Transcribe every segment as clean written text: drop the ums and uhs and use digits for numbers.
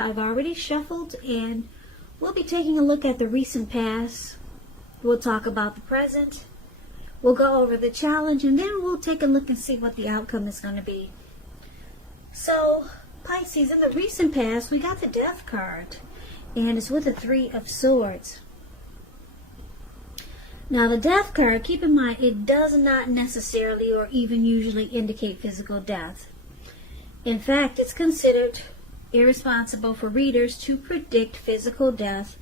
I've already shuffled, and we'll be taking a look at the recent past. We'll talk about the present. We'll go over the challenge, and then we'll take a look and see what the outcome is going to be. So, Pisces, in the recent past, we got the Death card, and it's with the Three of Swords. Now, the Death card, keep in mind, it does not necessarily or even usually indicate physical death. In fact, it's considered irresponsible for readers to predict physical death.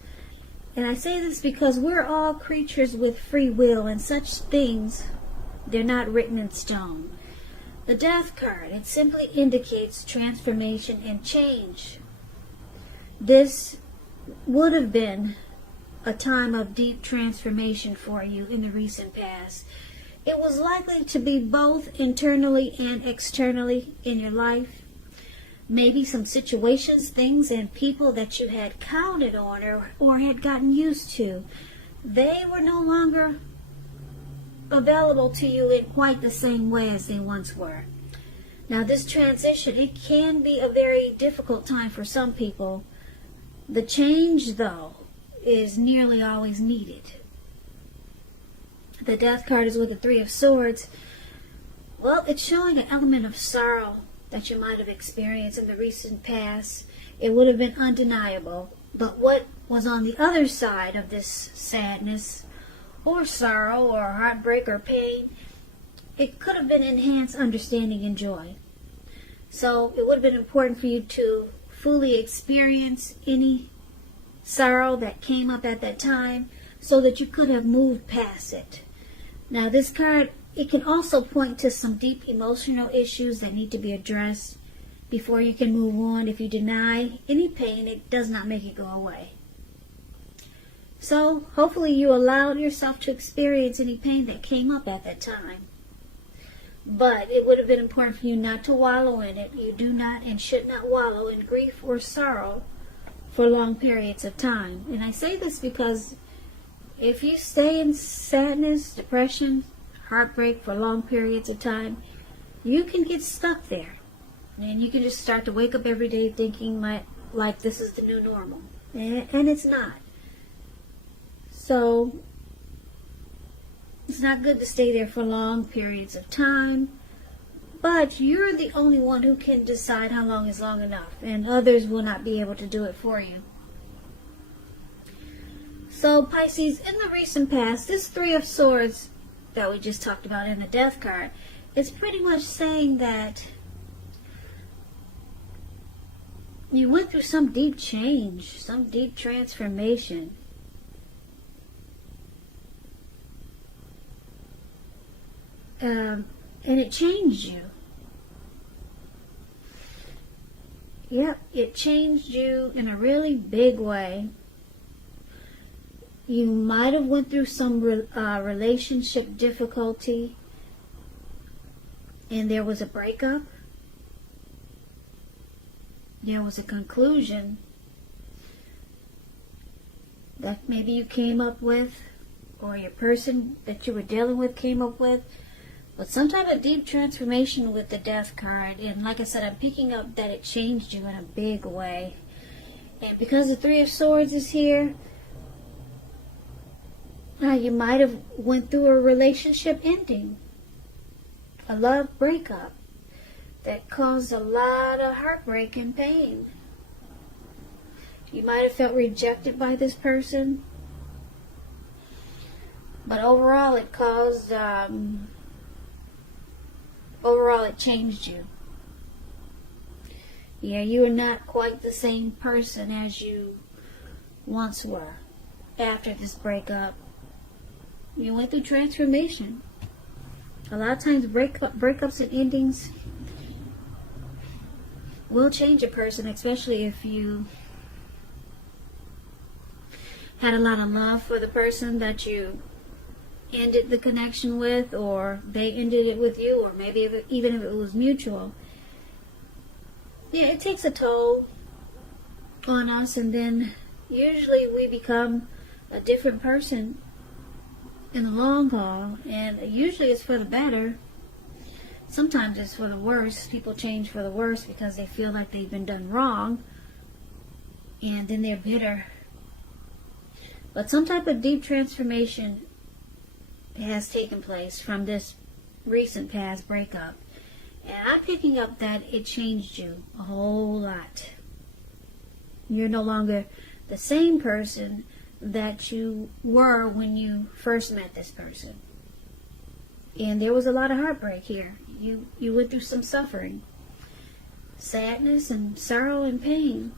And I say this because we're all creatures with free will, and such things, they're not written in stone. The Death card, it simply indicates transformation and change. This would have been a time of deep transformation for you in the recent past. It was likely to be both internally and externally in your life. Maybe some situations, things, and people that you had counted on or had gotten used to, they were no longer available to you in quite the same way as they once were. Now, this transition, it can be a very difficult time for some people. The change, though, is nearly always needed. The Death card is with the Three of Swords. Well, it's showing an element of sorrow that you might have experienced in the recent past. It would have been undeniable. But what was on the other side of this sadness or sorrow or heartbreak or pain, it could have been enhanced understanding and joy. So it would have been important for you to fully experience any sorrow that came up at that time so that you could have moved past it. Now, this card, it can also point to some deep emotional issues that need to be addressed before you can move on. If you deny any pain, it does not make it go away. So, hopefully you allowed yourself to experience any pain that came up at that time. But it would have been important for you not to wallow in it. You do not and should not wallow in grief or sorrow for long periods of time. And I say this because if you stay in sadness, depression, heartbreak for long periods of time, you can get stuck there. And you can just start to wake up every day thinking like this is the new normal. And it's not. So, it's not good to stay there for long periods of time. But you're the only one who can decide how long is long enough. And others will not be able to do it for you. So, Pisces, in the recent past, this Three of Swords that we just talked about in the Death card, it's pretty much saying that you went through some deep change, some deep transformation. And it changed you. Yep, it changed you in a really big way. You might have went through some relationship difficulty, and there was a breakup. There was a conclusion that maybe you came up with, or your person that you were dealing with came up with. But some type of deep transformation with the Death card. And like I said, I'm picking up that it changed you in a big way. And because the Three of Swords is here, you might have went through a relationship ending, a love breakup that caused a lot of heartbreak and pain. You might have felt rejected by this person, but overall it caused, overall it changed you. Yeah, you are not quite the same person as you once were after this breakup. You went through transformation. A lot of times breakups and endings will change a person, especially if you had a lot of love for the person that you ended the connection with, or they ended it with you, or maybe even if it was mutual. Yeah, it takes a toll on us, and then usually we become a different person in the long haul, and usually it's for the better. Sometimes it's for the worse. People change for the worse because they feel like they've been done wrong. and then they're bitter. But some type of deep transformation has taken place from this recent past breakup. And I'm picking up that it changed you a whole lot. You're no longer the same person that you were when you first met this person. And there was a lot of heartbreak here. You went through some suffering, sadness and sorrow and pain.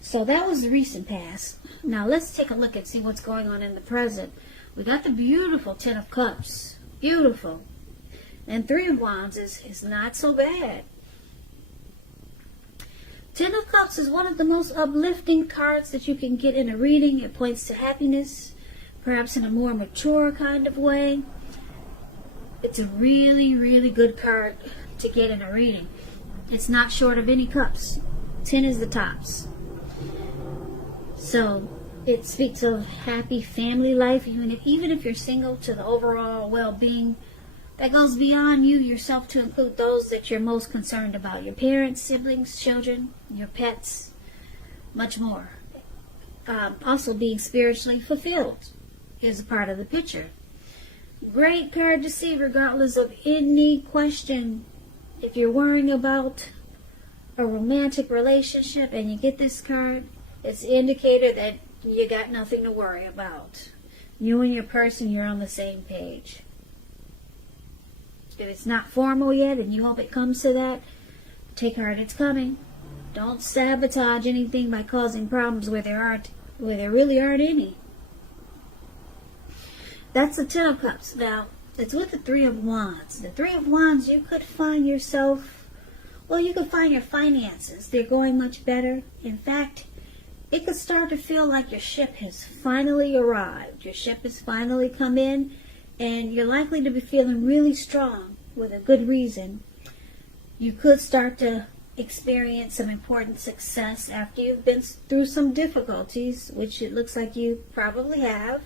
So that was the recent past. Now let's take a look and see what's going on in the present. We got the beautiful Ten of Cups. Beautiful. And Three of Wands is not so bad. Ten of Cups is one of the most uplifting cards that you can get in a reading. It points to happiness, perhaps in a more mature kind of way. It's a really, really good card to get in a reading. It's not short of any cups. 10 is the tops. So it speaks of happy family life, even if you're single, to the overall well-being that goes beyond you yourself to include those that you're most concerned about. Your parents, siblings, children, your pets, much more. Also being spiritually fulfilled is a part of the picture. Great card to see regardless of any question. If you're worrying about a romantic relationship and you get this card, it's an indicator that you got nothing to worry about. You and your person, you're on the same page. If it's not formal yet and you hope it comes to that, take heart, it's coming. Don't sabotage anything by causing problems where there really aren't any. That's the Ten of Cups. Now, it's with the Three of Wands. The Three of Wands, you could find yourself, you could find your finances. They're going much better. In fact, it could start to feel like your ship has finally arrived. Your ship has finally come in, and you're likely to be feeling really strong with a good reason. You could start to experience some important success after you've been through some difficulties, which it looks like you probably have.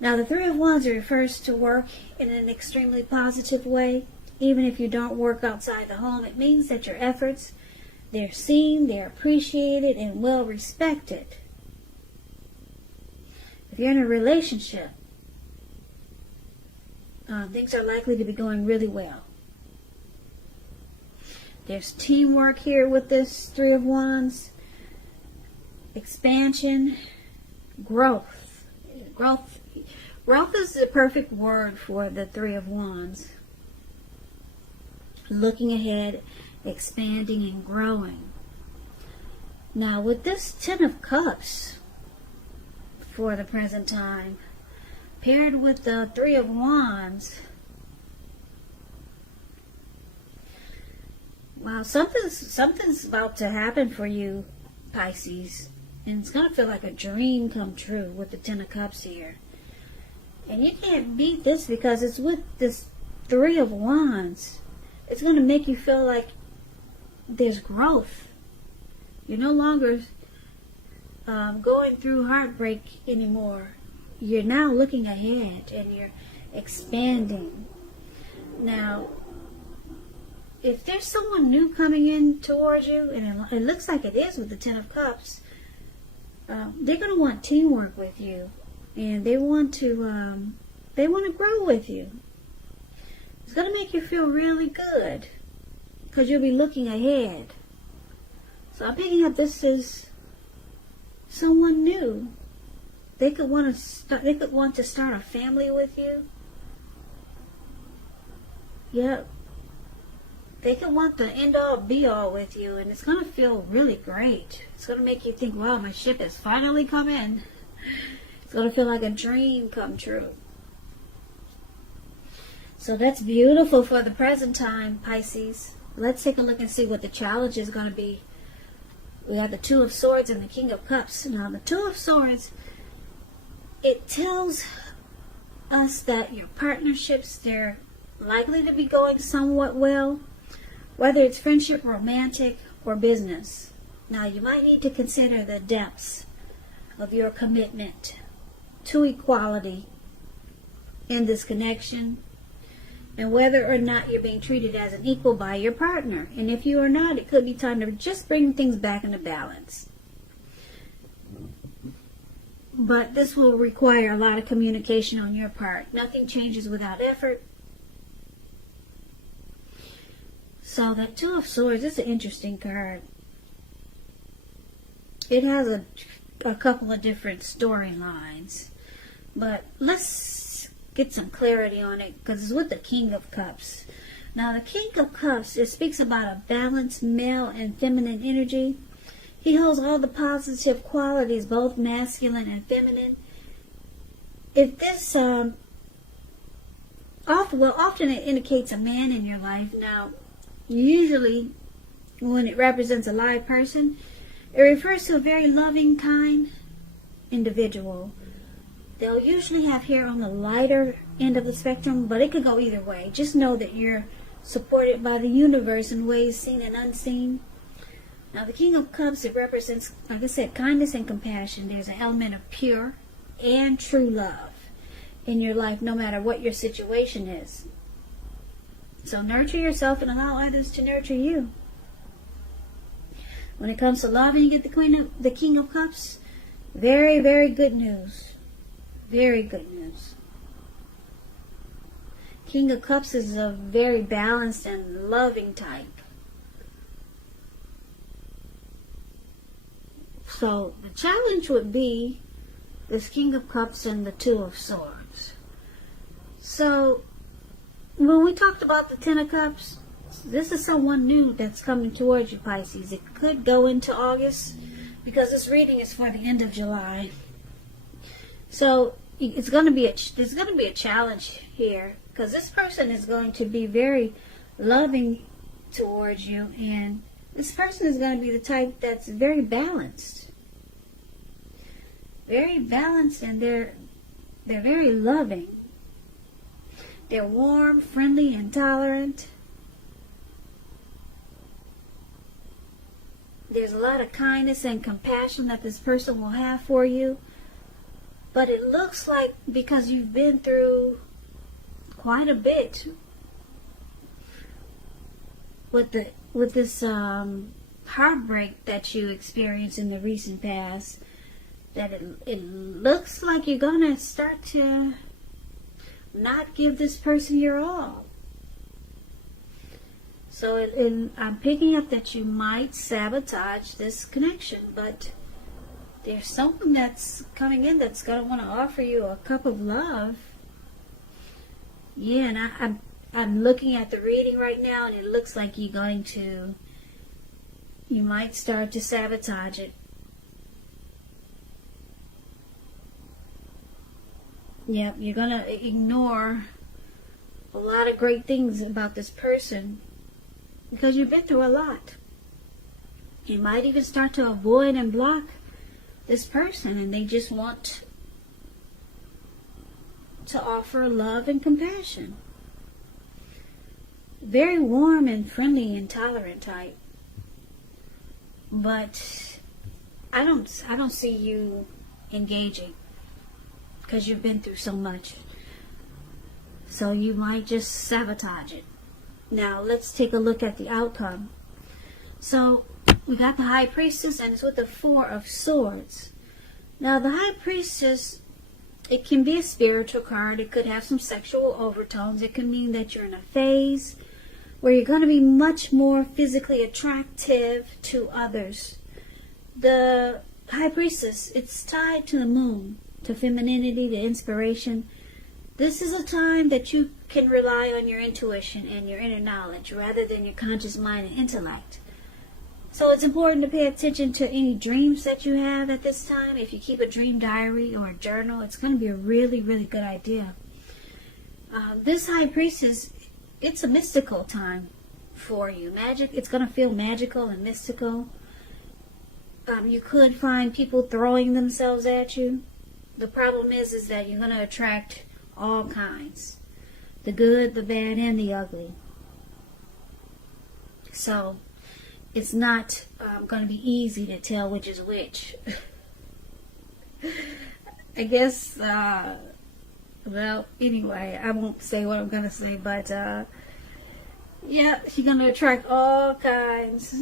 Now, the Three of Wands refers to work in an extremely positive way. Even if you don't work outside the home, it means that your efforts, they're seen, they're appreciated, and well respected. If you're in a relationship, things are likely to be going really well. There's teamwork here with this Three of Wands. Expansion, growth. Growth is the perfect word for the Three of Wands. Looking ahead, expanding and growing. Now with this Ten of Cups for the present time, paired with the Three of Wands, wow, something's about to happen for you, Pisces. And it's going to feel like a dream come true with the Ten of Cups here. And you can't beat this because it's with this Three of Wands. It's going to make you feel like there's growth. You're no longer going through heartbreak anymore. You're now looking ahead and you're expanding. Now, if there's someone new coming in towards you, and it looks like it is with the Ten of Cups, they're going to want teamwork with you, and they want to grow with you. It's going to make you feel really good because you'll be looking ahead. So I'm picking up this is someone new. They could want to start a family with you. Yep. They could want the end all be all with you, and it's going to feel really great. It's going to make you think, wow, my ship has finally come in. It's going to feel like a dream come true. So that's beautiful for the present time, Pisces. Let's take a look and see what the challenge is going to be. We have the Two of Swords and the King of Cups. Now, the Two of Swords, it tells us that your partnerships, they're likely to be going somewhat well, whether it's friendship, romantic, or business. Now, you might need to consider the depths of your commitment to equality in this connection. and whether or not you're being treated as an equal by your partner. And if you are not, it could be time to just bring things back into balance. But this will require a lot of communication on your part. Nothing changes without effort. So that Two of Swords is an interesting card. It has a couple of different storylines. But let's get some clarity on it, because it's with the King of Cups. Now the King of Cups, it speaks about a balanced male and feminine energy. He holds all the positive qualities, both masculine and feminine. If this, often it indicates a man in your life. Now, usually when it represents a live person, it refers to a very loving, kind individual. They'll usually have hair on the lighter end of the spectrum, but it could go either way. Just know that you're supported by the universe in ways seen and unseen. Now, the King of Cups, it represents, like I said, kindness and compassion. There's an element of pure and true love in your life, no matter what your situation is. So nurture yourself and allow others to nurture you. When it comes to love and you get the King of Cups, very, very good news. Very good news. King of Cups is a very balanced and loving type. So the challenge would be this King of Cups and the Two of Swords. So when we talked about the Ten of Cups, this is someone new that's coming towards you, Pisces. It could go into August, because this reading is for the end of July. So there's going to be a challenge here, because this person is going to be very loving towards you, and this person is going to be the type that's very balanced. Very balanced, and they're very loving. They're warm, friendly, and tolerant. There's a lot of kindness and compassion that this person will have for you. But it looks like, because you've been through quite a bit with this heartbreak that you experienced in the recent past, that it looks like you're gonna start to not give this person your all. So I'm picking up that you might sabotage this connection, but there's someone that's coming in that's going to want to offer you a cup of love. Yeah, and I'm looking at the reading right now, and it looks like you might start to sabotage it. Yep, you're going to ignore a lot of great things about this person because you've been through a lot. You might even start to avoid and block this person, and they just want to offer love and compassion. Very warm and friendly and tolerant type. But I don't see you engaging because you've been through so much. So you might just sabotage it. Now let's take a look at the outcome. So we got the High Priestess, and it's with the Four of Swords. Now the High Priestess, it can be a spiritual card. It could have some sexual overtones. It could mean that you're in a phase where you're going to be much more physically attractive to others. The High Priestess, it's tied to the moon, to femininity, to inspiration. This is a time that you can rely on your intuition and your inner knowledge rather than your conscious mind and intellect. So it's important to pay attention to any dreams that you have at this time. If you keep a dream diary or a journal, it's going to be a really, really good idea. This High Priestess, it's a mystical time for you. It's going to feel magical and mystical. You could find people throwing themselves at you. The problem is that you're going to attract all kinds. The good, the bad, and the ugly. So it's not going to be easy to tell which is which. I guess Well, anyway, I won't say what I'm going to say, but yeah, she's going to attract all kinds.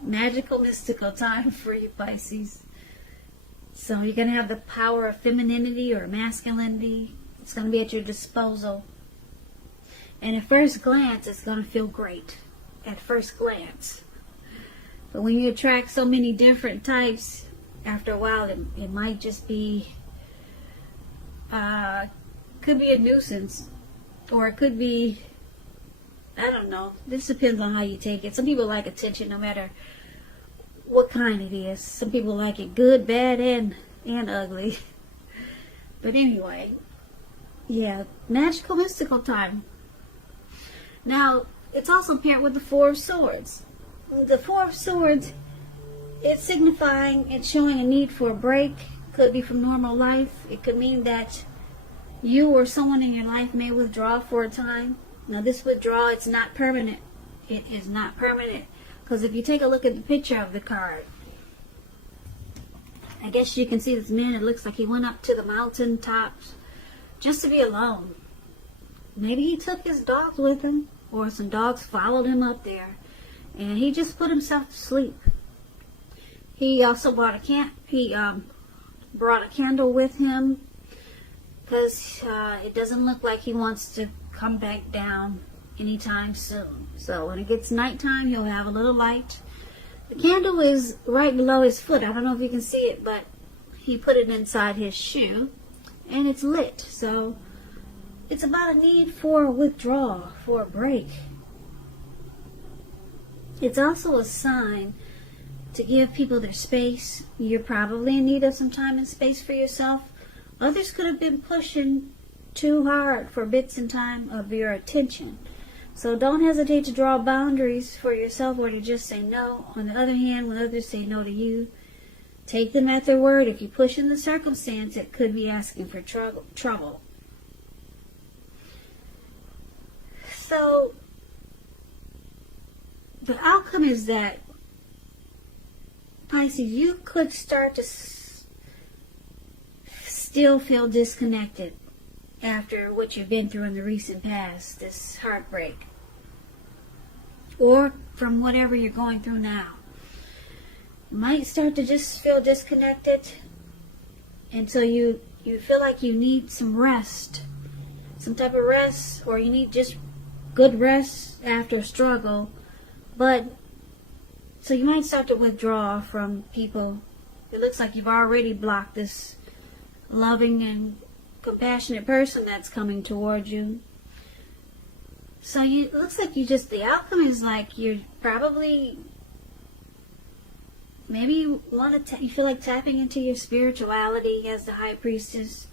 Magical, mystical time for you, Pisces. So you're going to have the power of femininity or masculinity. It's going to be at your disposal. And at first glance, it's going to feel great. At first glance. But when you attract so many different types, after a while, it might just be, could be a nuisance. Or it could be, I don't know. This depends on how you take it. Some people like attention no matter what kind it is. Some people like it good, bad, and ugly. But anyway, yeah, magical, mystical time. Now, it's also paired with the Four of Swords. The Four of Swords, it's signifying, it's showing a need for a break. Could be from normal life. It could mean that you or someone in your life may withdraw for a time. Now, this withdrawal, it's not permanent. It is not permanent. Because if you take a look at the picture of the card, I guess you can see this man. It looks like he went up to the mountain tops just to be alone. Maybe he took his dogs with him, or some dogs followed him up there, and he just put himself to sleep. He also brought a candle with him, because it doesn't look like he wants to come back down anytime soon. So when it gets nighttime, he'll have a little light. The candle is right below his foot. I don't know if you can see it, but he put it inside his shoe, and it's lit. So it's about a need for a withdrawal, for a break. It's also a sign to give people their space. You're probably in need of some time and space for yourself. Others could have been pushing too hard for bits and time of your attention. So don't hesitate to draw boundaries for yourself or to just say no. On the other hand, when others say no to you, take them at their word. If you push in the circumstance, it could be asking for trouble. So the outcome is that, Pisces, you could start to still feel disconnected after what you've been through in the recent past, this heartbreak, or from whatever you're going through now. You might start to just feel disconnected until you feel like you need some rest, some type of rest, or you need just good rest after a struggle. But so you might start to withdraw from people. It looks like you've already blocked this loving and compassionate person that's coming towards you. So it looks like the outcome is like you're probably, maybe you feel like tapping into your spirituality as the High Priestess,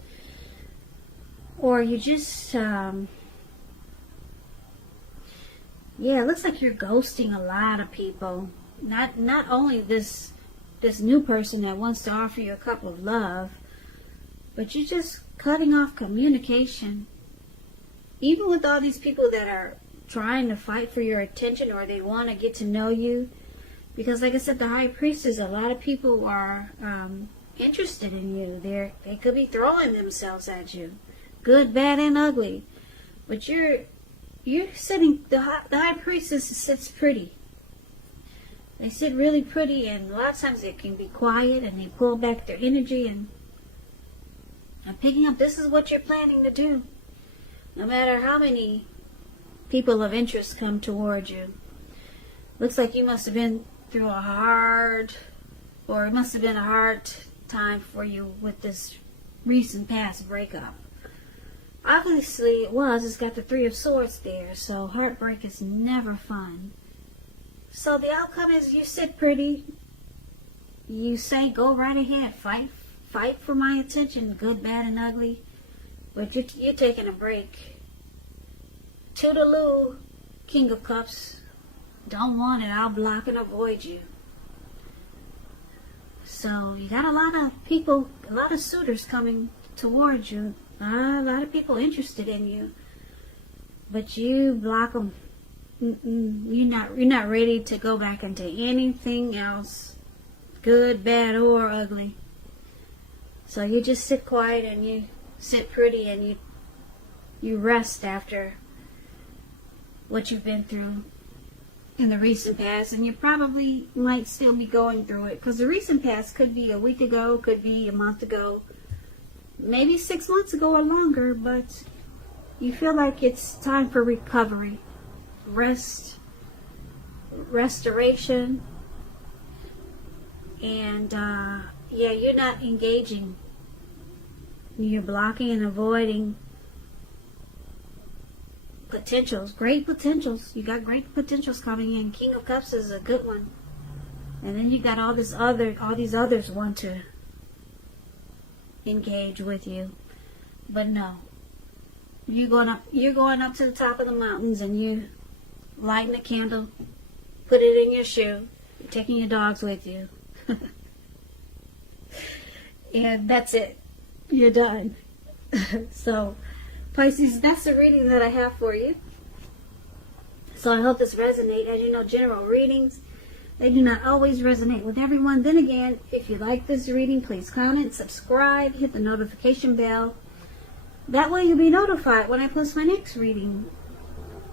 or you just, it looks like you're ghosting a lot of people. Not only this new person that wants to offer you a cup of love, but you're just cutting off communication. Even with all these people that are trying to fight for your attention, or they want to get to know you. Because like I said, the High Priestess, a lot of people are interested in you. They could be throwing themselves at you. Good, bad, and ugly. But you're sitting, the High Priestess sits pretty. They sit really pretty, and a lot of times they can be quiet, and they pull back their energy, and picking up, this is what you're planning to do. No matter how many people of interest come towards you. Looks like you must have been through it must have been a hard time for you with this recent past breakup. Obviously it was. It's got the Three of Swords there, so heartbreak is never fun. So the outcome is you sit pretty. You say, go right ahead, fight for my attention, good, bad, and ugly. But you're taking a break. Toodaloo, King of Cups. Don't want it. I'll block and avoid you. So you got a lot of people, a lot of suitors coming towards you. A lot of people interested in you. But you block them. You're not ready to go back into anything else, good, bad, or ugly. So you just sit quiet and sit pretty and you rest after what you've been through in the recent past, and you probably might still be going through it, because the recent past could be a week ago, could be a month ago, maybe 6 months ago or longer, but you feel like it's time for recovery, rest, restoration, and yeah, you're not engaging. You're blocking and avoiding potentials, great potentials. You got great potentials coming in. King of Cups is a good one. And then you got all these others want to engage with you. But no. You're going up to the top of the mountains, and you lighting a candle, put it in your shoe, you're taking your dogs with you. And that's it. You're done. So, Pisces, that's the reading that I have for you. So I hope this resonates. As you know, general readings, they do not always resonate with everyone. Then again, if you like this reading, please comment, subscribe, hit the notification bell. That way you'll be notified when I post my next reading.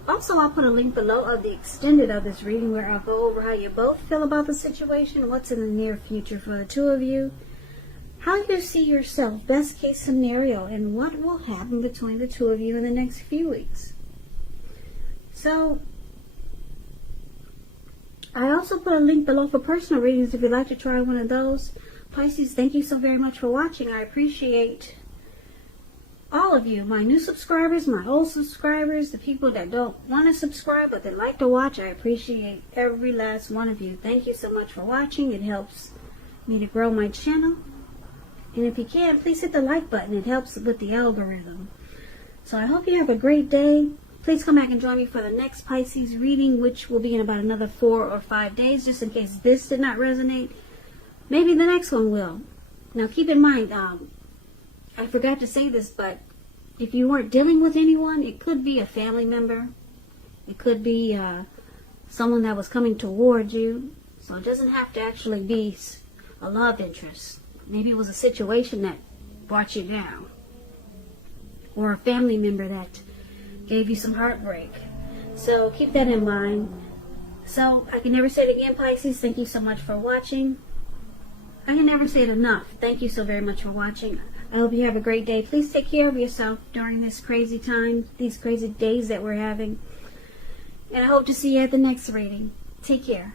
Also, I'll put a link below of the extended of this reading, where I'll go over how you both feel about the situation, what's in the near future for the two of you, how you see yourself, best case scenario, and what will happen between the two of you in the next few weeks. So, I also put a link below for personal readings if you'd like to try one of those. Pisces, thank you so very much for watching. I appreciate all of you, my new subscribers, my old subscribers, the people that don't want to subscribe but they like to watch. I appreciate every last one of you. Thank you so much for watching. It helps me to grow my channel. And if you can, please hit the like button. It helps with the algorithm. So I hope you have a great day. Please come back and join me for the next Pisces reading, which will be in about another 4 or 5 days, just in case this did not resonate. Maybe the next one will. Now keep in mind, I forgot to say this, but if you weren't dealing with anyone, it could be a family member. It could be someone that was coming towards you. So it doesn't have to actually be a love interest. Maybe it was a situation that brought you down, or a family member that gave you some heartbreak. So keep that in mind. So I can never say it again, Pisces. Thank you so much for watching. I can never say it enough. Thank you so very much for watching. I hope you have a great day. Please take care of yourself during this crazy time, these crazy days that we're having. And I hope to see you at the next reading. Take care.